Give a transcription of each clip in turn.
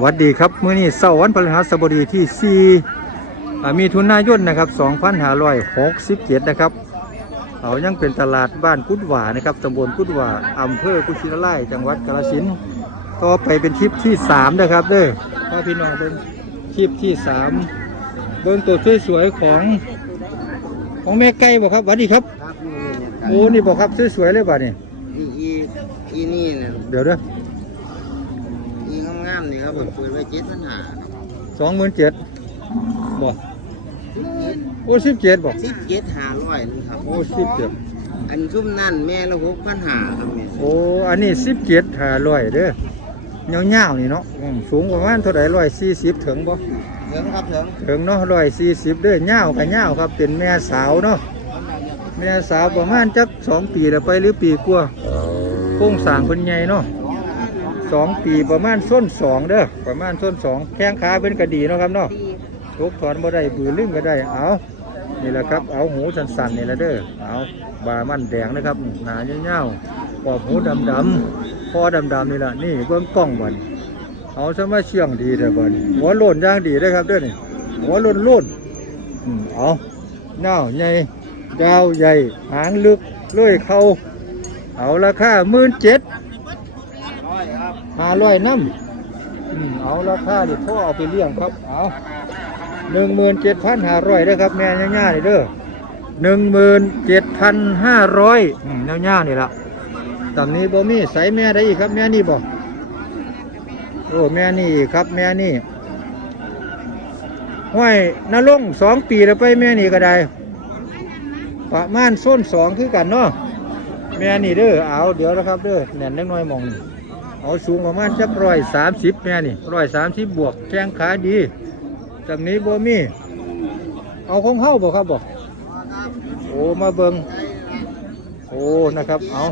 หวัสดีครับมื้อนี้เสาร์วันพฤหัสบดีที่4อ่ามีทุนายนนะครับ 2567 นะครับเอายังเป็นตลาดบ้านกุดหวานะครับตำบลกุดหวาอำเภอกุชินารายจังหวัดกาฬสินธุ์ต่อไปเป็นทริปที่ 3 นะครับเด้อพ่อพี่น้องเป็นทริปที่ 3 เบิ้งตัวสวยๆของของแม่ไก่บอกครับหวัสดีครับครับนี่เนี่ยครับโอ้นี่บอกครับสวยๆเลยบ่นี่อีอีอีนี่เนี่ยเดี๋ยวเด้ออีงามๆ นี่ครับผมคุยไว้เจ็ดปัญหาครับสองหมื่นเจ็ดบ่โอ้สิบเจ็ดบ่สิบเจ็ดหาร้อยนึงครับโอ้สิบเจ็ดอันชุ่มนั่นแม่ละหกปัญหาครับแม่โอ้อันนี้สิบเจ็ดหาร้อยเด้อเงาวๆนี่เนาะอืมสูงประมาณเท่าไหร่ร้อยสี่สิบถึงบ่เถิงครับเถิงถึงเนาะร้อยสี่สิบเด้อเงาวกับเงาวครับเป็นแม่สาวเนาะแม่สาวประมาณจักสองปีแล้วไปหรือปีกว่าโครงสร้างเพิ่นใหญ่เนาะ สองปีประมาณส้นสองเด้อประมาณส้นสองแข้งขาเป็นกระดีเนาะครับเนาะทกถอนบ่ได้บือลึงก็ได้เอานี่แหละครับเอาหูสันๆนี่แหละเด้อเอาบามันแดงนะครับหนาเงี้ยวๆปอบหูดำดำๆคอดำดำๆนี่แหละนี่เบื้องกล้องบันเอาซะมาเชื่องดีเถอะบันหัวโล้นย่างดีได้อครับเด้อนี่หัวโล้นโล้นๆอืมเอาเน่าใหญ่ยาวใหญ่หางลึกเลื่อยเขาเอาราคาหมื่นเจ็ดร้อยครับ ห้าร้อยน้ำอืมเอาราคาดิพ่อเอาไปเลี้ยงครับ เอาหนึ่งหมื่นเจ็ดพันห้าร้อยเด้อครับแม่ย่าๆนี่เด้อหนึ่งหมื่นเจ็ดพันห้าร้อยอืมย่าๆนี่ละตำนี้บ่มีใส่แม่ได้อีกครับ แม่นี่บ่โอ้แม่นี่ครับแม่นี่ห้อยนลงสองปีแล้วไปแม่นี่ก็ได้ประมาณส้นสองคือกันเนาะแม่นี่เด้อเอาเดี๋ยวนะครับเด้อแหน่นเล็กน้อยมองนี่ เอาสูงประมาณจักร้อยสามสิบแม่นี่ร้อยสามสิบบวกแข้งขาดีจำนี้บ่มีเอาของเฮาบ่ครับบ่โอ้มาเบิงโอ้นะครับเอา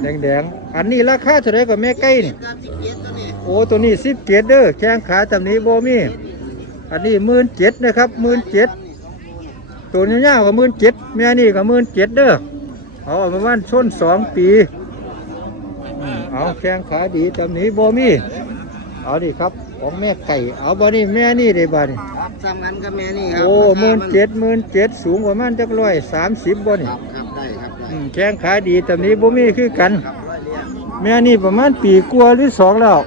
แดงแดงๆอันนี้ราคาเท่าไรกับแม่ไก่นี่โอ้ตัวนี้สิบเจ็ดเด้อแข้งขาจำนี้บ่มีอันนี้หมื่นเจ็ดนะครับหมื่นเจ็ดตัวนี้ยาวกับหมื่นเจ็ดแม่นี่กับหมื่นเจ็ดเด้อเอาประมาณชนสองปี เอาแข้งขาดีจำนี้บ่มีเอาดิครับของแม่ไก่ เอาบ่นี่แม่นี่ได้บ่นี่ครับซ้ำกันกับแม่นี่ครับโอ้หมื่นเจ็ดหมื่นเจ็ดสูงประมาณจักร้อยสามสิบบ่นี่ครับครับได้ครับได้อืมแข้งขาดีจำนี้บ่มีคือกัน ครับร้อยเรียนแม่นี่ประมาณปีกว่าหรือสองแล้ว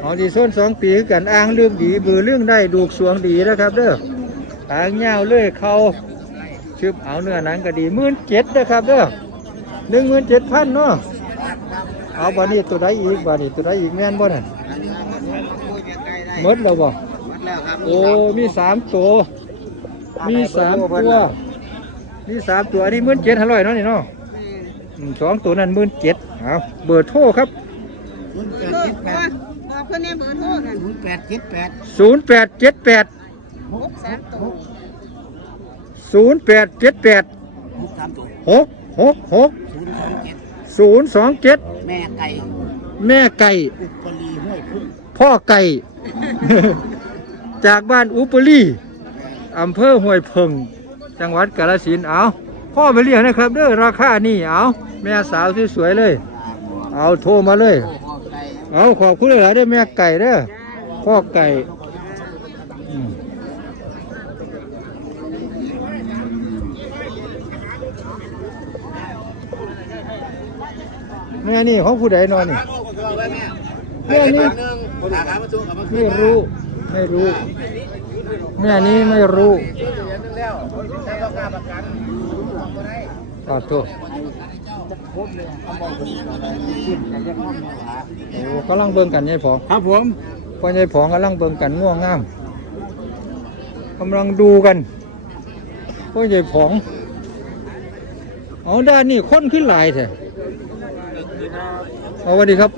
เอาดีส้นสองปีคือกันอ้างเรื่องดีบือเรื่องได้ดูกสวงดีนะครับ เด้อหางยาวเลยเขาชึบเอาเนื้อหนังก็ดีหมื่นเจ็ดนะครับเด้อ หนึ่งหมื่นเจ็ดพันเนาะเอาบานี้ตัวใดอีกบานี้ตัวใดอีกแม่นบ่น่ะอันนี้มันมันคุยแม่ไกลได้หมดแล้วบ่หมดแล้วครับโอ้มีสามตัว มีสามตัวมีสามตัวอันนี้หมื่นเจ็ดห้าร้อยเนาะนี่เนาะอืมสองตัวนั้นหมื่นเจ็ดเอาเบอร์โทรครับศูนย์แปดเลิเจ็กดแปว่าดบอกเพื่อนเนี่ยเบอร์โทรนั่นศูนย์แปดเจ็ดแปดศูนย์แปดเจ็ดแปดหกสามตัวศูนย์แปดเจ็ดแปดหกสามตัวหกหกหกศูนย์ สองเจ็ดศูนย์สองเจ็ดแม่ไก่แม่ไก่ อุปรีห้วยพึ่งพ่อไก่ จากบ้านอุปลีอำเภอห้วยเพิง จังหวัดกาฬสินธุ์เอาพ่อไปเรียกนะครับเด้อราคานี่เอาแม่สาวสวยๆเลย เอาโทรมาเลย พ่อไก่เอาขอบคุณหลายๆเด้อแม่ไก่เด้อพ่อไก่อืม แม่นี่ของผู้ใดนอนนี่แม่นี่ไม่รู้ไม่รู้ แม่นี้ไม่รู้ขอโทษโอ้กำลังเบิ่งกันยายผองครับผมพ่อยายผองกำลังเบิ่งกันง่วงงามกำลังดูกันพ่อยายผองเอาด้านนี้คนขึ้นหลายแท้ เอาสวัสดีครับ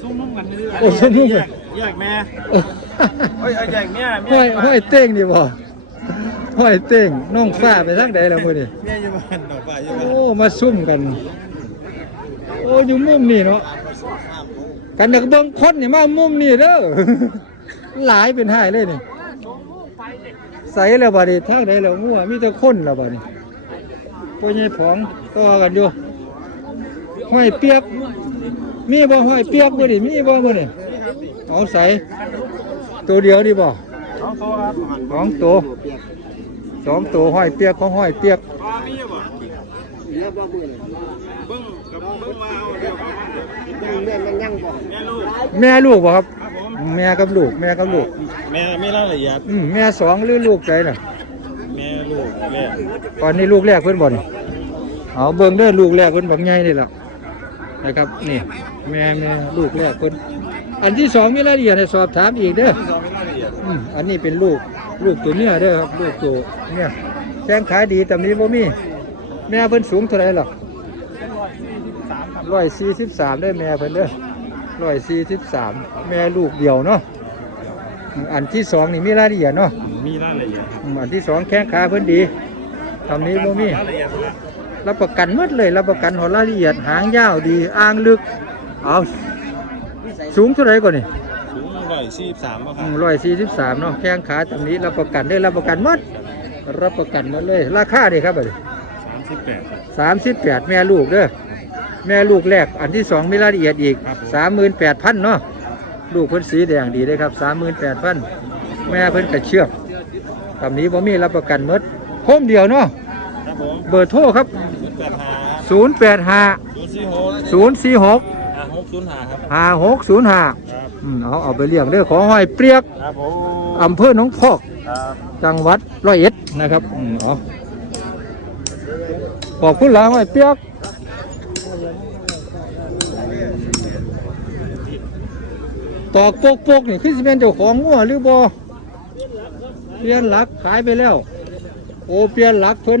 ซุ้มนุ่มกันนี่โอ้ซุ้มนุ่มกันแยกแม่โอ้เฮ้ยไอ้แยกเมียเมีห้อยห้อยเต้งดีบ่ห้อยเต้งน้องฟ้าไปทางใดแล้วมื้อนี้เมียอยู่บ้านดอกฟ้าอยู่บ้านโอ้มาซุ่มกัน โอ้อยู่มุมนี่เนาะกันนักเบิ่งคนนี่มามุมนี่เด้อหลายเป็นหายเลยนี่ใส่แล้วบัดนี้ทางใดแล้วงัวมีแต่คนแล้วบัดนี้พวกใหญ่ผองต่อกันอยู่ ห้อยเปียก มีบ่ห้อยเปียกบ่ดิมีบ่บ่นี่เอาใส่ตัวเดียวดิบ่สองตัวครับสองตัวสองตัวห้อยเปียกของห้อยเปียกพอมีอยู่บ่เนื้อบ่มือเลยเบิ้งกับเบิ้งมาเอาเดียวครับยังเนื้อมันยังบ่แม่ลูกแม่ลูกบ่ครับครับผมแม่กับลูก แม่กับลูก แม่ไม่รายละเอียดอืมแม่สองหรือลูกใจน่ะแม่ลูกแม่ตอนนี้ลูกแรกเพิ่นบ่นี่เอาเบิ่งเด้อลูกแรกเพิ่นบักใหญ่นี่ล่ะ นะครับนี่แม่แม่ลูกแรกเพิ่นอันที่สองมีรายละเอียดให้สอบถามอีกเด้อที่สองไม่รายละเอียดอืมอันนี้เป็นลูกลูกตัวเมียเด้อครับลูกตัวเนี่ยแข้งขายดีแต่นี้บ่มี แม่เพิ่นสูงเท่าไหร่หรอร้อยสี่สิบสามได้แม่เพิ่นเด้อร้อยสี่สิบสามแม่ลูกเดียวเนาะอืมอันที่สองนี่มีรายละเอียดเนาะมีรายละเอียดอืมอันที่สองแข้งขาเพิ่นดีทำนี้บ่มีรายละเอียดค รับรับประกันหมดเลยรับประกันของรายละเอียดหางยาวดีอ่างลึกเอาสูงเท่าไหร่ก่อนนี่สูงร้อยสี่สิบสามบ่ครับร้อยสี่สิบสามเนาะแข้งขาตรงนี้รับประกันได้รับประกันหมดรับประกันหมดเลย ราคาดีครับบัดสามสิบแปดสามสิบแปดแม่ลูกเด้อแม่ลูกแรกอันที่สองมีรายละเอียดอีกครับผมสามหมื่นแปดพันเนาะลูกเพิ่นสีแดงดีเลยครับสามหมื่นแปดพันแม่เพิ่นกระเชือกตำนี้บ่มีรับประกันหมดโคมเดียวเนาะครับ ผมเบอร์โทรครับ ศูนย์แปดห้า0 8 5 ศูนย์สี่หก0 4 6ห้าหกศูนย์ห้าครับ 5 6 0 5ครับ อืมเอาเอาไปเลี้ยงเด้อขอห้อยเปรียกครับผมอำเภอหนองพอก ครับจังหวัดร้อยเอ็ดนะครับอืมเอาขอบคุณหลายห้อยเปียกตอกปกปกนี่คือสิเป็นเจ้าของงัวหรือบ่เปลี่ยนหลักขายไปแล้ว โอ้เปลี่ยนหลักเพิ่น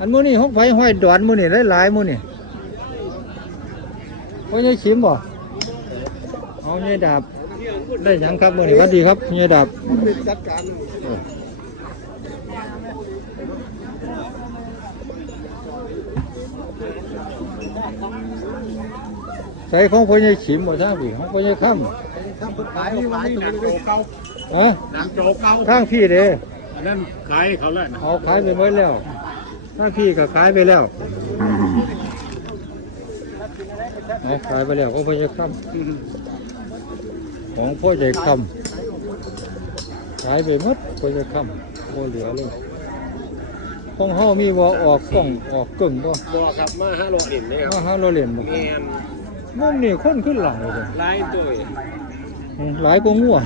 อันมื้อนี้ห้องไฟห้อยดอนมื้อนี้หลายๆมื้อนี้ว่าใหญ่ชิมบ่เอาใหญ่ดาบ ได้หยังครับมื้อนี้สวัสดีครับใหญ่ดาบจัดการใส่ของพ่อใหญ่ฉิมบ่ทางพี่ของพ่อใหญ่ค่ขายขายตัวนี้เก่าำฮะหนังโจกเก่าข้างพี่เด้อันนั้นขายเขาแล้วนะเอาขายไปหมดแล้ว ข้างพี่ก็ขายไปแล้วเอาขายไปแล้วของพ่อใหญ่ค่ำของพ่อใหญ่ค่ำขายไปหมดพ่อใหญ่ค่ำบ่เหลือเลยของเฮามีบ่ออกกล้องออกกึ่งบ่บ่ครับมาห้าโลเห็นเลยครับมาหาเราเล่นบ่แม่นมุมนี่คนขึ้นหลายเลยลายตัวอืมหลายกว่างัว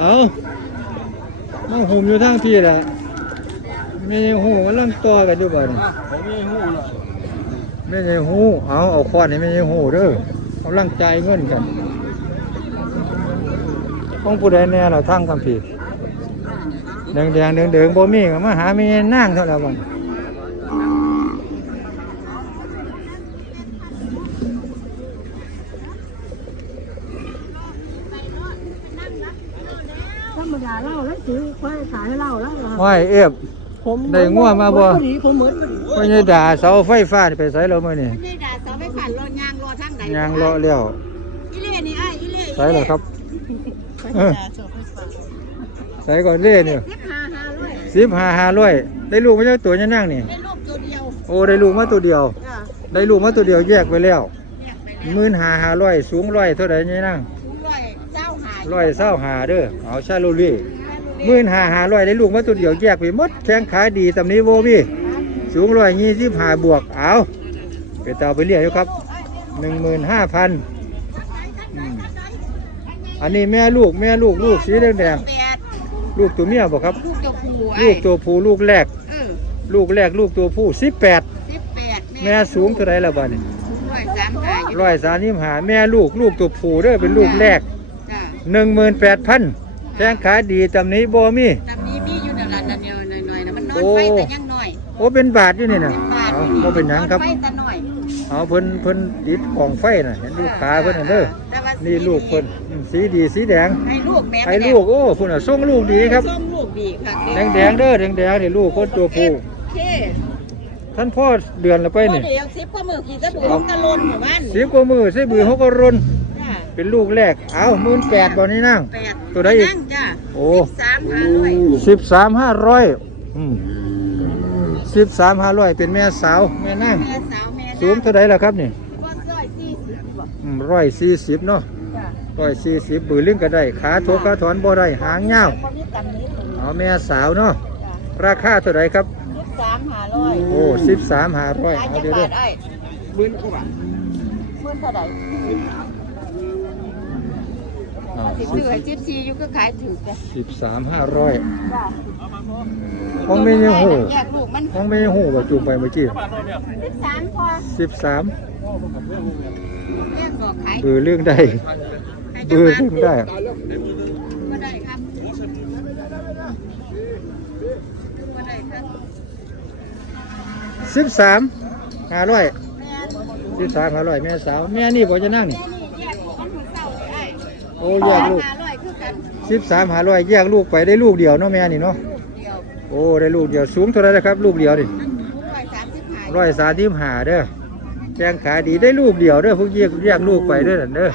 เอามาหุ่มอยู่ทั้งที่แหละไม่ใช่หูมันลังต่อกันอยู่บ่เนี่ผมมีหูเลยไม่ใช่หูเอาเอาควานี่ไม่ใช่หูเด้อเอาลังใจเงินกันของผู้ใดแน่เราทั้งคำผิดแดงแดงเดืองเดืองบ่มีก็มาหาไม่นั่งเท่าไหร่บ่น ธรรมดาเล่าแล้วซื้อค่อยขายเล่าแล้วเหรอห้อยเอฟ ผมได้งัวมาบ่พอดีผมเหมือนกันพ่อใหญ่ด่าเสาไฟฟ้านี่ไปไสแล้วมื้อนี่นี่ด่าเสาไม่ผ่านรถยางรอทางไหนยางเลาะแล้วอีเล่นี่ไอ้อีเล่ไสแล้วครับเออด่าเสาไฟฟ้าไสก่อนเล่เนี่ยเล็บหาหาร้อย15 500ได้ลูกมาจากตัวยังนั่งนี่ ได้ลูกตัวเดียวโอ้ได้ลูกมาตัวเดียว จ้ะได้ลูกมาตัวเดียวแยกไปแล้วเนี่ยไปแล้ว15,500สูงร้อยเท่าใดยังนั่งร้อยเจ้าหายร้อยเศร้าหาเด้อเอาชาโลลี่ มื่นหาหาร้อยได้ลูกมาตัวเดียวแยกไปหมดแข้งขาดีตำนี้โบวี่สูงร้อยยี่สิบห้าบวกเอาไปเตาไปเรียกอยู่ครับหนึ่งหมื่นห้าพันอันนี้แม่ลูกแม่ลูกลูกสีแดงแดงแปดๆลูกตัวเมียบ่ครับ ลูกตัวผู้ไอ้ลูกตัวผู้ลูกแรกเออลูกแรกลูกตัวผู้สิบแปดสิบแปดแม่สูงเท่าไรละบ้านี่ร้อยสามหายร้อยสามสิบห้าแม่ลูกลูกตัวผู้เด้อเป็นลูกแรกจ้ะหนึ่งหมื่นแปดพัน แข้งขาดีตำนี้บ่มีตามนี้มีอยู่นั่นละนั่นเดียวหน่อยๆนะมันนอนโอ้ไฟแต่ยังน้อยโอ้เป็นบาทอยู่นี่นะเป็นบาทเอาบ่เป็นหยังครับนอนไฟแต่น้อยเอาเพิ่นเพิ่นติดของไฟน่ะเห็นลูกขาเพิ่นน่ะเด้อแต่ว่านี่ลูกเพิ่นอืมสีดีสีแดงให้ลูกแม่ให้ลูกโอ้พุ่นน่ะส่งลูกดีครับ ส้มลูกดีค่ะแดงแดงๆเด้อแดงแดงๆนี่ลูกคนตัวผู้เคท่านพ่อเดือนละไปพอนี่ เดี๋ยวซิปก็มือขี่จะบุกกระลนหมู่บ้านสิบกว่ามือใส่บือเขาก็รนจ้าเป็นลูกแรก เอา18,000บ่นี่นางแปดตัวใดอีก นั่งจ้า โอ้โอ้สามห้าร้อยสิบสามห้าร้อยอืมสิบสามห้าร้อยเป็นแม่สาวแม่นั่งแม่สาวแม่สูงเท่าไรล่ะครับนี่ก้อนร้อยสี่สิบบ่ร้อยสี่สิบเนาะจ้ะร้อยสี่สิบบือลึงก็ได้ ขาโถขาถอนบ่ได้หางยาวบ่มีตำหนิเลยเอาแม่สาวเนาะจ้ะราคาเท่าไรครับสิบสามห้าร้อยโอ้สิบสามห้าร้อยขายเอาจักเดี๋ยวบาเด้อทไอ้หมื่นกว่าบาทหมื่นเท่าใด เอาสิซื้อให้สิบสี่อยู่ก็ขายถูกจ้ะสิบสามห้าร้อยจ้ะห้องไม่ยังหูแยกลูกมันห้องไม่ยังหูว่าจูงไปเมื่อกี้สิบสามพอสิบสามแยกดอกขายบือลึงได้ให้บืจัอกบาทลึงได้บ่ได้ครับบ่ได้ครับสิบสามห้าร้อยแม่สิบสามห้าร้อยแม่สาวแม่นี่บ่จะนั่งนี่ โอ้แยกลูกห้าร้อยคือกันสิบสามห้าร้อยแยกลูกไปได้ลูกเดียวเนาะแม่นี่เนาะเดียวโอ้ได้ลูกเดียวสูงเท่าไหรนะครับ ลูกเดียวนี่ทุกร้อยสามสิบห้าร้อยสามสิบห้าเด้อแจงขาดีได้ลูกเดียวเด้อพวกแยกแยกลูกไปเด้อนั่นเด้อ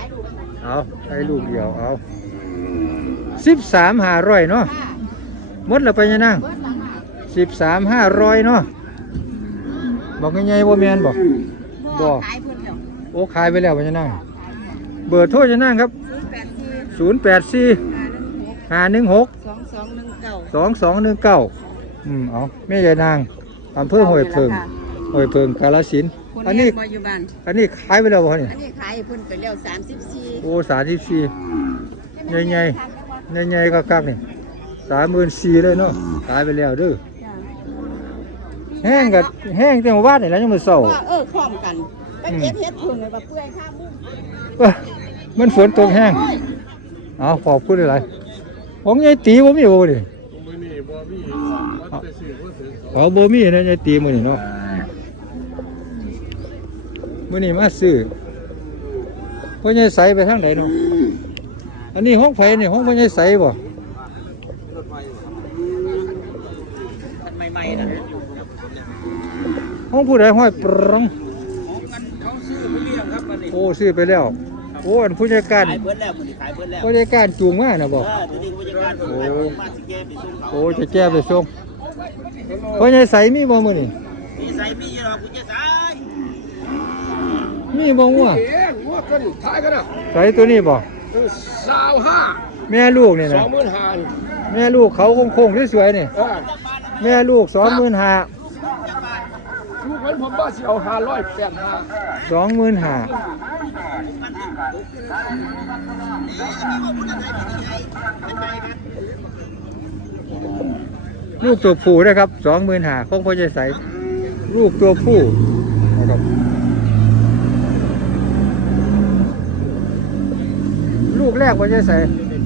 เอาได้ลูกเดียวเอาสิบสามห้าร้อยเนาะค่ะหมดแล้วไปยังนั่งเบิดละค่ะสิบสามห้าร้อยเนาะบอกง่ายๆว่าแมนบอกบ่ขายเพิ่นเดียวโอ้ขายไปแล้วไปยังนั่งเบอร์โทรจะนั่งครับ ศูนย์แปดสี่ศูนย์แปดสี่ห้าหนึ่งหกห้าหนึ่งหกสองสองหนึ่งเก้าสองสองหนึ่งเก้าอืมเอาแม่ยายนางอำเภอห้วยเพิงห้วยเพิงกาลสินธุ์คนอันเลี้นี้ยงปัจจุบันอันนี้ขายไปแล้วบ่เนี่ยอันนี้ขายให้เพิ่นไปแล้วสามสิบสี่โอ้สามสิบสี่ใหญ่ๆใหญ่ๆก็กักนี่สามหมื่นสี่เลยเนาะขายไปแล้วเด้อแห้งกับแห้งแต่หมู่บ้านนี่แหล้วยังมือเศร้าว่าเออคล้องกันไปเก็บเห็ดเพิ่งเลยมาเปื่อยข้ามมุ้งเอ้อมันฝนตกแห้งเอาขอบคุณหลายๆของยายตีบ่มีบ่ดิมือนี่บ่มีวัดแต่ซื้อบ่ซื้อเอาบ่มีนะยายตีมื้อนี้เนาะมื้อนี้มาซื้อพ่อใหญ่ใสไปทางไหนเนาะอันนี้ห้องไฟนี่ห้องพ่อใหญ่ใสบ่ใหม่ๆนะห้องผู้ใดห้อยปรองเขาซื้อไปเลี้ยงครับอันนี้โอ้ซื้อไปแล้ว โอ้อันผู้จัดการขายเบิดแล้วมันขายเบิดแล้วผู้จัดการจูงมาน่ะบ่เออตัวนี้ผู้จัดการผมให้ผมมาสิแก้ไปส่งเขาโอ้จะแก้ไปส่งพ่อใหญ่ใสมีบ่มื้อนี้มีใส่มีอยู่หรอกคุณจะใส่มีบ่งัวเอ๊ะหัวกันท้ายกันนะใสตัวนี้บ่สาวห้าแม่ลูกนี่สอนะงหมื่นห้าแม่ลูกเขาโค้งๆสวยๆนี่เออแม่ลูก25,000ลูกมัน ผมว่าสิเอาห้าร้อยแปดห้าสองหมื่นห้าลูกตัวผู้นะครับสองหมื่นห้าของพ่อใหญ่ใสลูกตัวผู้นะครับลูกแรกพ่อใหญ่ใส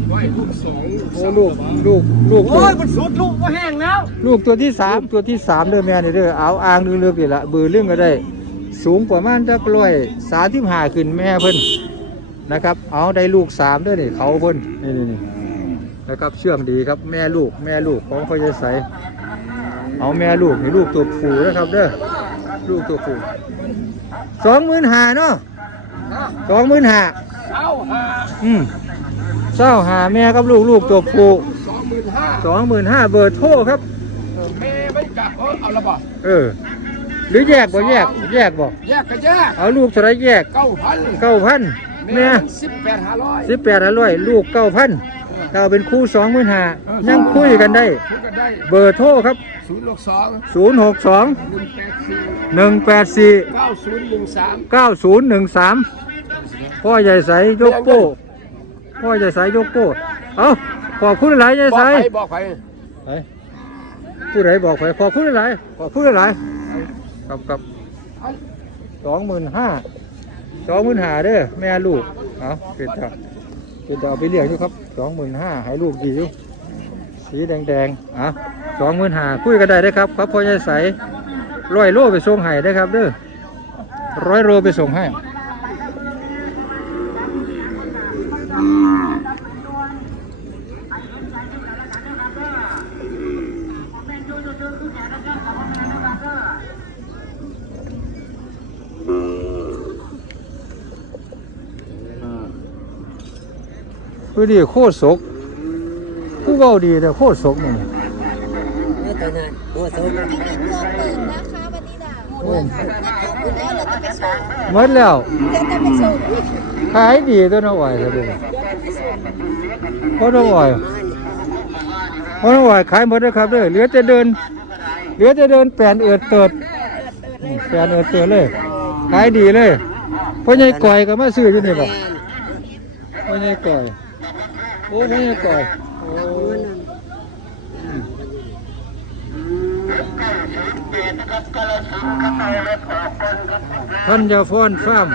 ไว้ลูกสองโอ้ลูกลูกลูกตัวโอ้ยมันสุดลูกก็แห้งแล้ว ลูกตัวที่สามตัวที่สามเด้อแม่นี่เด้อเอาอ่างเลือกๆนี่ละบือเรื่องก็ได้ สูงประมาณจักร้อยสามที่หาขึ้นแม่เพิ่นนะครับ เอาได้ลูกสามเด้อนี่เขาเพิ่นนี่นี่นี่นะครับเชื่องดีครับแม่ลูกแม่ลูกของเขาจะใสเอาแม่ลูกนี่ลูกตัวผู้นะครับเด้อลูกตัวผู้สองหมื่นหาเนาะสองหมื่นหาเช้าห้าอืม เศร้าหาแม่กับลูกลูกตัวผู้สองหมื่นห้าสองหมื่นห้าเบอร์โทรครับแม่ไม่กลับเออเอาละบ่เออ หรือแยกบ่แยกแยกบ่แยกกันแยกเอาลูกเท่าไรแยกเก้าพันเก้าพันแม่สิบแปดห้าร้อยสิบแปดอร่อยลูกเก้าพันเก้าเป็นคู่สองหมื่นห้ายังคุยกันได้คุยกันได้ เบอร์โทรครับศูนย์หกสองศูนย์หกสองหนึ่งแปดสี่หนึ่งแปดสี่เก้าศูนย์หนึ่งสามเก้าศูนย์หนึ่งสามพ่อใหญ่ใสยกโป้ พ่อใหญ่ใสยกโป้เอาขอบคุณหลายใหญ่บอกใสใครบอกใครไปผู้ใดบอกไปขอบคุณหลายขอบคุณหลายครับครับสองหมื่นห้าสองหมื่นห้าเด้อแม่ลูกเอาเป็นตาเป็นตาเอาไปเลี้ยงอยู่ครับสองหมื่นห้าให้ลูกดีอยู่สีแดงแดงๆอะสองหมื่นห้าคุยกันได้เด้อครับครับพ่อใหญ่ใสร้อยโลไปส่งให้ได้อครับเด้อร้อยโลไปส่งให้ คือดีโคตรศกผู้เว้าดีแต่โคตรสกนี่นี่ตัวนั้นตัวสูงอันนี้ตัวเปิดนะคะวันนี้ด่าหมดแล้วค่ะหมดแล้วเราจะไปส่งหมดแล้วเดี๋ยวจะไปส่งขายดีตัวน้องอ้อยครับเด้อเพราะน้องอ้อยเพราะน้องอ้อยขายหมดแล้วครับเด้อเหลือจะเดิน เหลือจะเดินแปนเอือดเติดแปนเอือดเติดเลยขายดีเลยเพราะใหญ่ก่อยก็มาซื้อที่นี่บ่เพราะใหญ่ก่อย โอ้เพราะใหญ่ก่อยโอ้ท่านจะฟ้อนฟ้าม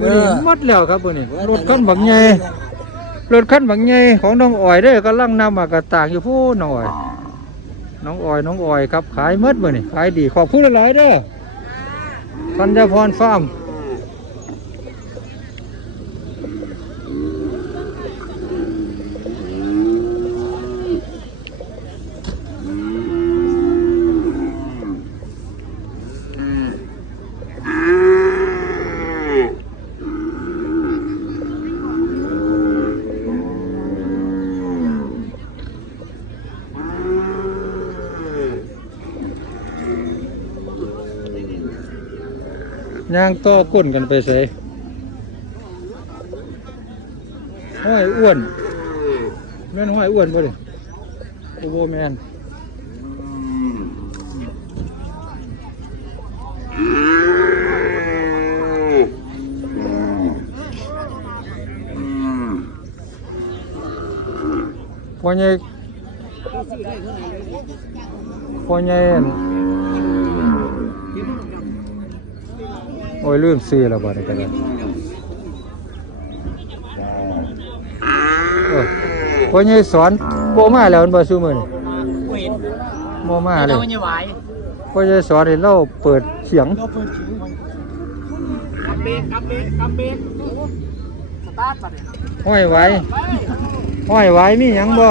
มื้อนี้หมดแล้วครับมื้อนี้รถคันบักใหญ่รถคันบักใหญ่ของน้องอ้อยเด้อกำลังนำมากระต่างอยู่ผู้น้องอ้อย น้องอ้อยน้องอ้อยครับขายหมดมื้อนี้ขายดีขอบคุณหลายๆเด้อทันจะพรฟาร์ม ย่างต่อก้นกันไปใส่ห้อยอ้วนแม่นห้อยอ้วนบ่ดิโอ้โหแมนพ่อใหญ่พ่อใหญ่ อั่นโอ้ยลืมซื้อแล้วบ่ได้กันเลยเออพ่อใหญ่สอนบ่มาแล้วมันบ่ซุมื้อนี่บ่มาเลยพ่อใหญ่สอนให้เราเปิดเสียงกำเบกกำเบกกำเบกสตาร์ทปะเนี่ยห้อยไว้ห้อยไว้มีหยังบ่ตัว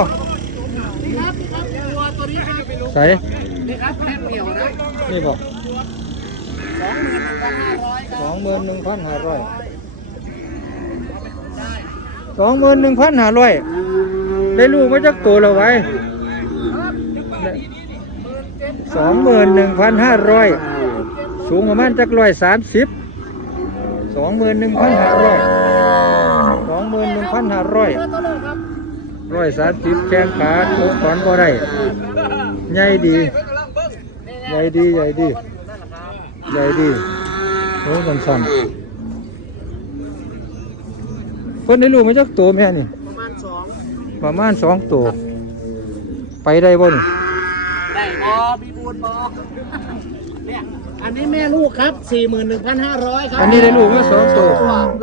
ตัวนี้ให้ไปลงใส่นี่ครับแค่เดียวนะนี่บ่ส องหมื่นหนึ่งพันห้าร้อยสองหมื่นหนึ่งพันห้าร้อยได้ลูกมาจากตัวแล้วไว้สองหมื่นหนึ่งพันห้าร้อยสูงประมาณจักร้อยสามสิบสองหมื่นหนึ่งพันห้าร้อยสองหมื่นหนึ่งพันห้าร้อยร้อยสามสิบแข้งขาโค้งถอนก็ได้ใหญ่ดีใหญ่ดีใหญ่ดีใหญ่ดี โอ้กันสั่นคนได้ลูกมาจากตัวแม่นี่ ประมาณสองประมาณสองตัว ไปได้บ่นี่ได้บอพี่บูนบอเนี่ยอันนี้แม่ลูกครับสี่หมื่นหนึ่งพันห้าร้อยครับอันนี้ได้ลูกมาสองตัว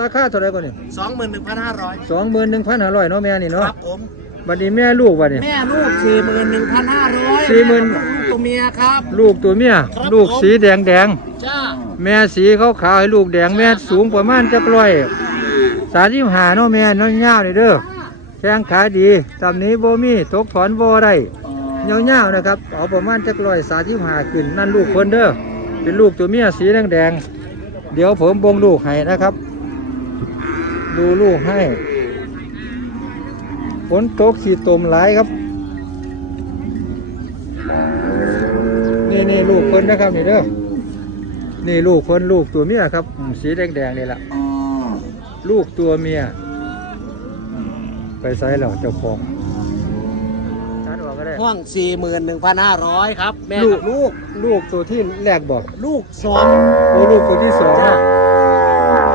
ราคาเท่าไหร่ก่อนนี่สองหมื่นหนึ่งพันห้าร้อยสองหมื่นหนึ่งพันห้าร้อยเนาะแม่นี่คเนาะรับผม บัดนี้แม่ลูกบัดนี้ แม่ลูกสี่หมื่นหนึ่งพันห้าร้อยสี่หมื่น ลูกตัวเมียครับ ลูกตัวเมียครับลูกสีแดงแดงจ้าๆแม่สีขาวขาวๆให้ลูกแดงแม่สูงประมาณจักร้อยสามสิบห้าเนาะแม่เน้อยยาวนี่เด้อแข้งขาดีตำนี้บ่มีตกถอนบ่ได้ยาวๆนะครับเอาประมาณจักร้อยสามสิบห้าขึ้นนั่นลูกเพิ่นเด้อเป็นลูกตัวเมียสีแดงแดงๆเดี๋ยวผมบ่งลูกให้นะครับ ดูลูกให้ฝ นตกขีดตมหลายครับ นี่นี่ลูกเพิ่นนะครับนี่เด้อนี่ลูกเพิ่นลูกตัวเมียครับอืมสีแดงๆนี่แหละลูกตัวเมีย ไปใส่แล้วเจ้าของชัดออกก็ได้ห้องสี่หมื่นหนึ่งพันห้าร้อยครับ แม่ลูกักบลูก ลูกตัวที่แรกบอก ลูกสองโอ้ลูกตัวที่สองอะ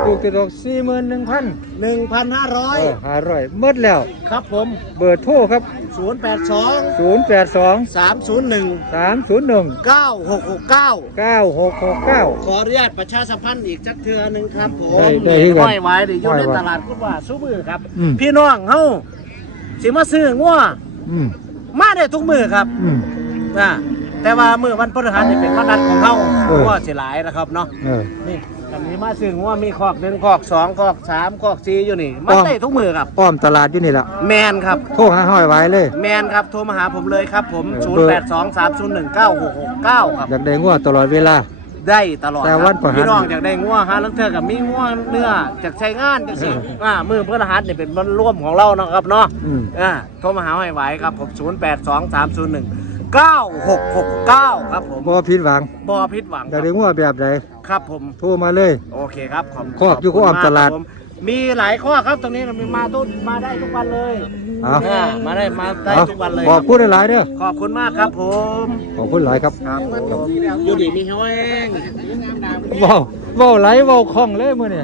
ลูกตัวที่สี่หมื่นหนึ่งพันหนึ่งพันห้าร้อยห้าร้อยหมดแล้ว ครับผม เบอร์โทรครับศูนย์แปดสองศูนย์แปดสองสามศูนย์หนึ่งสามศูนย์หนึ่งเก้าหกหกเก้าเก้าหกหกเก้าขออนุญาตประชาสัมพันธ์อีกจักเทือหนึ่งครับผม ได้ได้คือกันห้อยไว้ดี๋ยวอยู่ในตลาดกุดว่าสู้มือครับ อืม พี่น้องเฮาสิมาซื้องัวอืมมาได้ทุกมือครับอืม นะแต่ว่ามือวันพฤหัสนี่เป็นวันนัดของเฮาเออ งัวสิหลายนะครับเนาะ เออ นี่ กันนี้มาซื้องัวมีคอกหนึ่งคอกสองคอกสามคอกสี่อยู่นี่มาอ๋อได้ทุกมือครับ ป้อมตลาดอยู่นี่แหละแมนครับ โทรหาห้อยไว้เลย แมนครับโทรมาหาผมเลยครับผมเออ0 8 2 3 0 1 9 6 6 9 ครับ อยากได้งัวตลอดเวลา ได้ตลอดแต่ครับวันประหาร พี่น้องอยากได้งัวฮะลังเทือกับมีงัวเนื้อจากใช้งานจากสิอ่ามือเพื่อรหัสเนี่ยเป็นวันร่วมของเรานะครับเนาะอืม อ่าโทรมาหาให้ไหวครับผม 0 8 2 3 0 1 9 6 6 9 ครับผมบ่ผิดหวังบอพิษหวังอยากได้งัวแบบใดครับผม โทรมาเลย โอเคครับขอบคอกอยู่ขบคุณอ้อมตลาดกครับผมมีหลายข้อครับตรงนี้เรามีมาทุกมาได้ทุกวันเลยเอาอ่ามาได้มาได้เอาทุกวันเลยขอบคุณหลายๆเด้อขอบคุณมากครับผมขอบคุณหลายครับครับอยู่ดีมีแห้งเว้าเว้าไหลเว้าคล่องเลยมื้อนี้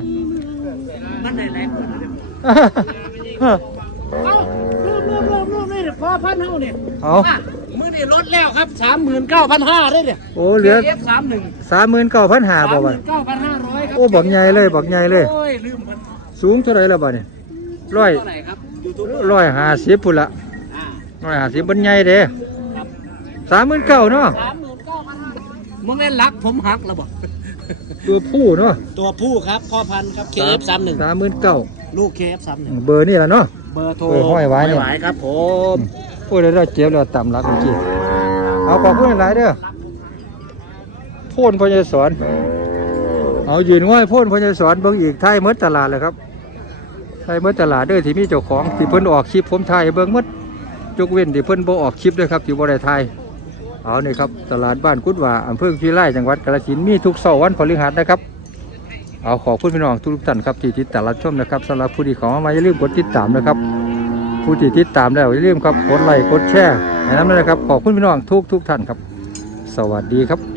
มันได้แรงกว่าเดิมเอ้ารูปรูปรูปรูปนี่พอพันเท่านี่เอาอะ มือนี่ลดแล้วครับสามหมื่นเก้าพันห้าได้เนี่ยโอ้เหลือเอฟสามหนึ่ง39,500สามบ่หว่ามื่นเก้าพันห้าร้อยครับโอ้บักใหญ่เลยบักใหญ่เลย โอ้ยลืมมันสูงเท่าไหร่แล้วบัดนี้ร้อยเท่าไหร่ครับยูทูบร้อยห้าสิบพุ่นละอ่าร้อยห้าสิบบันใหญ่เด้สามหมื่นเก้าเนาะสามหมื่นเก้าพันห้ามึงเล่นรักผมหักแล้วบอก ตัวผู้เนาะตัวผู้ครับพ่อพันธุ์ครับ KF สามหนึ่งสามหมื่นเก้าลูก KF สามหนึ่งเบอร์นี่แหละเนาะ เบอร์โทรเบอร์ห้อยไว้เนี่ยห้ครับผม โอ้ยได้เจ็บแล้วต่ำรักเมื่อกี้ เอาขอบคุณหลายเด้อพ่นพญสอน เอายืนง่อยพ่นพญสอนเบิ่งอีกไทยเมดตลาดเลยครับไทยเมดตลาดเด้อที่มีเจ้าของที่เพิ่นออกคลิปผมถ่ายให้เบิ่งมดยกเว้นที่เพิ่นบ่ออกคลิปด้วยครับที่บ่ได้ถ่ายเอาเนี่ครับตลาดบ้านกุดว่าอำเภอพิไลจังหวัดกาฬสินธุ์มีทุกเสาร์วันพฤหัสนะครับ เอาขอบคุณพี่น้องทุกท่านครับที่ติดตามรับชมนะครับสำหรับผู้ที่ของมาอย่าลืมกดติดตามนะครับ ผู้ที่ติดตามแล้วอย่าลืมครับกดไลค์กดแชร์แนะนำเลยนะครับขอบคุณพี่น้องทุกทุกท่านครับ สวัสดีครับ